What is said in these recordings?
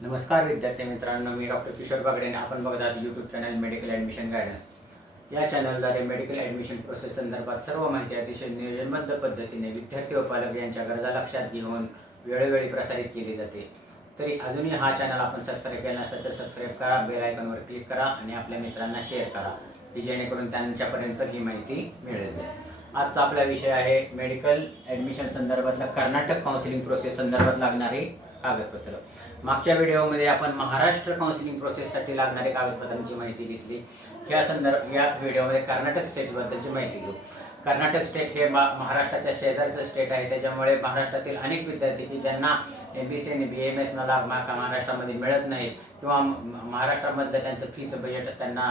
नमस्कार विद्यार्थी मित्रांनो मी डॉक्टर किशोर बागडे आणि आपण बघत आहात YouTube channel medical admission guidance या चॅनलद्वारे मेडिकल ॲडमिशन प्रोसेस संदर्भात सर्व माहिती अतिशय नियोजनबद्ध पद्धतीने विद्यार्थी व पालक यांच्या गरजा लक्षात घेऊन वेळोवेळी प्रसारित केली जाते. तरी अजूनही हा चॅनल आपण सबस्क्राईब केला नसेल तर सबस्क्राईब करा बेल आयकॉनवर क्लिक करा आणि आपल्या मित्रांना शेअर करा की जेणेकरून त्यांच्यापर्यंत ही माहिती मिळेल. आजचा आपला विषय आहे मेडिकल ॲडमिशन संदर्भातला कर्नाटक काउन्सिलिंग प्रोसेस संदर्भात लागणारी कागदपत्र. मागच्या व्हिडिओमध्ये आपण महाराष्ट्र काउन्सिलिंग प्रोसेससाठी लागणारे कागदपत्रांची माहिती घेतली. या संदर्भ या व्हिडिओमध्ये कर्नाटक स्टेटबद्दलची माहिती घेऊ. कर्नाटक स्टेट हे मा महाराष्ट्राच्या शेजारचं स्टेट आहे. त्याच्यामुळे महाराष्ट्रातील अनेक विद्यार्थी की ज्यांना एम बी सी आणि बी एम एसना लाभ महाराष्ट्रामध्ये मिळत नाही किंवा महाराष्ट्रामधलं त्यांचं फीचं बजेट त्यांना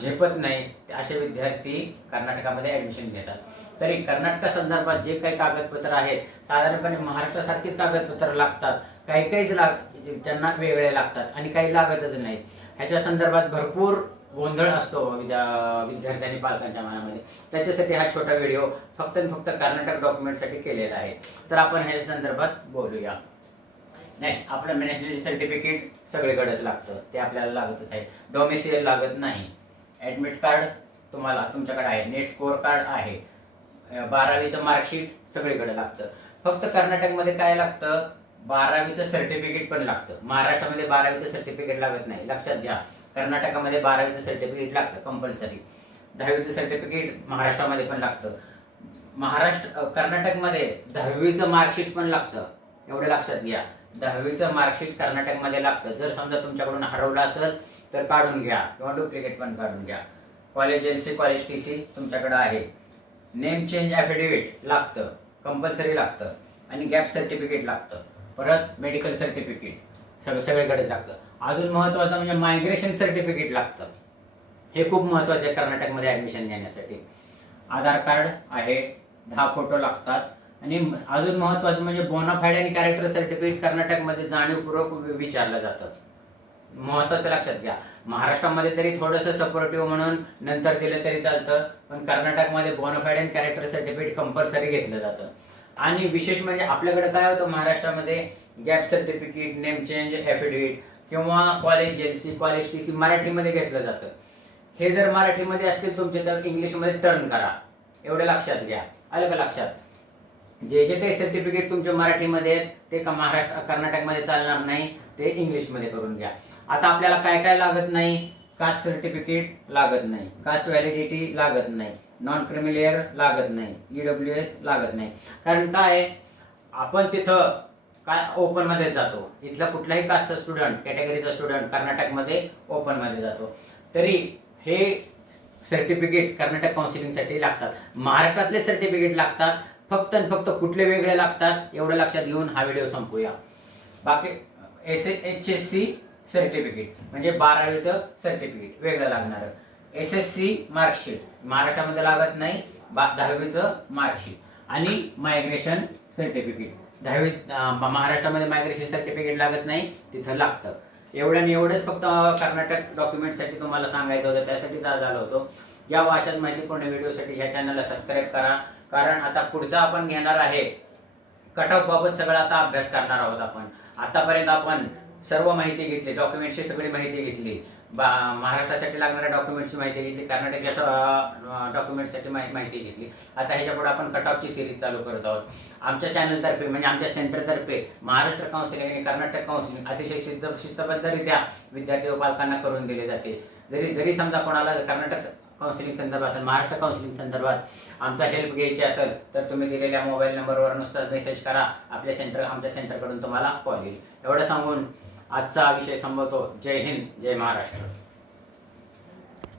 झेपत नाही असे विद्यार्थी कर्नाटकामध्ये ॲडमिशन घेतात. तरी कर्नाटका संदर्भात जे काही कागदपत्र आहेत साधारणपणे महाराष्ट्रासारखीच कागदपत्र लागतात. काही काहीच लाग त्यांना वेगळे लागतात आणि काही लागतच नाही ह्याच्या संदर्भात भरपूर गोंधळ असतो विद्यार्थ्यांनी पालकांच्या मनामध्ये. त्याच्यासाठी हा छोटा व्हिडिओ फक्त आणि फक्त कर्नाटक डॉक्युमेंटसाठी केलेला आहे. तर आपण ह्याच्या संदर्भात बोलूया. नेक्स्ट आपलं नॅशनल सर्टिफिकेट सगळीकडेच लागतं. ते आपल्याला लागतच आहे. डोमिसियल लागत नाही. ॲडमिट कार्ड तुम्हाला तुमच्याकडे आहे. नेट स्कोअर कार्ड आहे. बारावीचं मार्कशीट सगळीकडे लागतं. फक्त कर्नाटकमध्ये काय लागतं? बारावीचं सर्टिफिकेट पण लागतं. महाराष्ट्रामध्ये बारावीचं सर्टिफिकेट लागत नाही. लक्षात घ्या. कर्नाटकामध्ये बारावीचं सर्टिफिकेट लागतं कंपल्सरी दहावीचं सर्टिफिकेट महाराष्ट्रामध्ये पण लागतं. महाराष्ट्र कर्नाटकमध्ये दहावीचं मार्कशीट पण लागतं. एवढं लक्षात घ्या. दहावीचं मार्कशीट कर्नाटकमध्ये लागतं. जर समजा तुमच्याकडून हरवलं असेल तर काढून घ्या. किंवा डुप्लिकेट पण काढून घ्या. College L C college T C तुमच्याकडं आहे. नेम चेंज ॲफिडेविट लागतं. कंपल्सरी लागतं. आणि गॅप सर्टिफिकेट लागतं. परत मेडिकल सर्टिफिकेट सगळं सगळीकडेच लागतं. अजून महत्त्वाचं म्हणजे मायग्रेशन सर्टिफिकेट लागतं. हे खूप महत्त्वाचं आहे कर्नाटकमध्ये ॲडमिशन घेण्यासाठी. आधार कार्ड आहे. दहा फोटो लागतात. आणि अजून महत्त्वाचं म्हणजे बोनाफाईड आणि कॅरेक्टर सर्टिफिकेट कर्नाटकमध्ये जाणीवपूर्वक विचारलं जातं. महत्त्वाचं लक्षात घ्या. महाराष्ट्रामध्ये तरी थोडंसं सपोर्टिव्ह म्हणून नंतर दिलं तरी चालतं पण कर्नाटकमध्ये बोनाफाईड आणि कॅरेक्टर सर्टिफिकेट कंपल्सरी घेतलं जातं. आणि विशेष म्हणजे आपल्याकडे काय होतं महाराष्ट्रामध्ये gap certificate name change affidavit किंवा college L C college T C मराठीमध्ये घेतलं जातं. हे जर मराठीमध्ये असतील तुमचे तर इंग्लिशमध्ये टर्न करा. एवढं लक्षात घ्या. आलं का लक्षात? जे जे काही सर्टिफिकेट तुमचे मराठीमध्ये आहेत ते का महाराष्ट्र कर्नाटकमध्ये चालणार नाही ते इंग्लिशमध्ये करून घ्या. आता आपल्याला काय काय लागत नाही? कास्ट सर्टिफिकेट लागत नाही. कास्ट व्हॅलिडिटी लागत नाही. नॉन क्रिमिलियर लागत नाही. ई डब्ल्यू एस लागत नाही. कारण काय? आहे, आपण तिथं काय ओपनमध्ये जातो. इथला कुठलाही कास्टचा स्टुडंट कॅटेगरीचा स्टुडंट कर्नाटकमध्ये ओपनमध्ये जातो. तरी हे सर्टिफिकेट कर्नाटक काउन्सिलिंगसाठी लागतात. महाराष्ट्रातले सर्टिफिकेट लागतात. फक्त आणि फक्त कुठले वेगळे लागतात एवढं लक्षात घेऊन हा व्हिडिओ संपूया. बाकी S H S C certificate म्हणजे बारावीचं सर्टिफिकेट वेगळं लागणारं. एस एस सी मार्कशीट महाराष्ट्रामध्ये लागत नाही बा दहावीचं मार्कशीट. आणि मायग्रेशन सर्टिफिकेट. दहावी महाराष्ट्रामध्ये मायग्रेशन सर्टिफिकेट लागत नाही तिथं लागतं. एवढं आणि एवढंच फक्त कर्नाटक डॉक्युमेंटसाठी तुम्हाला सांगायचं होतं त्यासाठीच आज आलो होतो. या व माहितीपूर्ण व्हिडिओसाठी ह्या चॅनलला सबस्क्राईब करा. कारण आता पुढचा आपण घेणार आहे. कट ऑफ बाबत सगळा आता अभ्यास करणार आहोत आपण. आतापर्यंत आपण सर्व माहिती घेतली डॉक्युमेंट्सची सगळी माहिती घेतली. बा महाराष्ट्रासाठी लागणाऱ्या डॉक्युमेंट्सची माहिती घेतली कर्नाटकच्या डॉक्युमेंटसाठी माहिती घेतली. आता ह्याच्यापुढे आपण कट ऑफची सिरीज चालू करत आहोत. आमच्या चॅनलतर्फे म्हणजे आमच्या सेंटरतर्फे महाराष्ट्र काउन्सिलिंग आणि कर्नाटक काउन्सिलिंग अतिशय शिस्त शिस्तबद्धरित्या विद्यार्थी व पालकांना करून दिले जाते. जरी जरी समजा कोणाला कर्नाटक काउन्सिलिंग संदर्भात आणि महाराष्ट्र काउन्सिलिंग संदर्भात आमचा हेल्प घ्यायची असेल तर तुम्ही दिलेल्या मोबाईल नंबरवर नुसतं मेसेज करा. आपल्या सेंटर आमच्या सेंटरकडून तुम्हाला कॉल येईल. एवढं सांगून आजचा विषय संपवतो. जय हिंद जय महाराष्ट्र.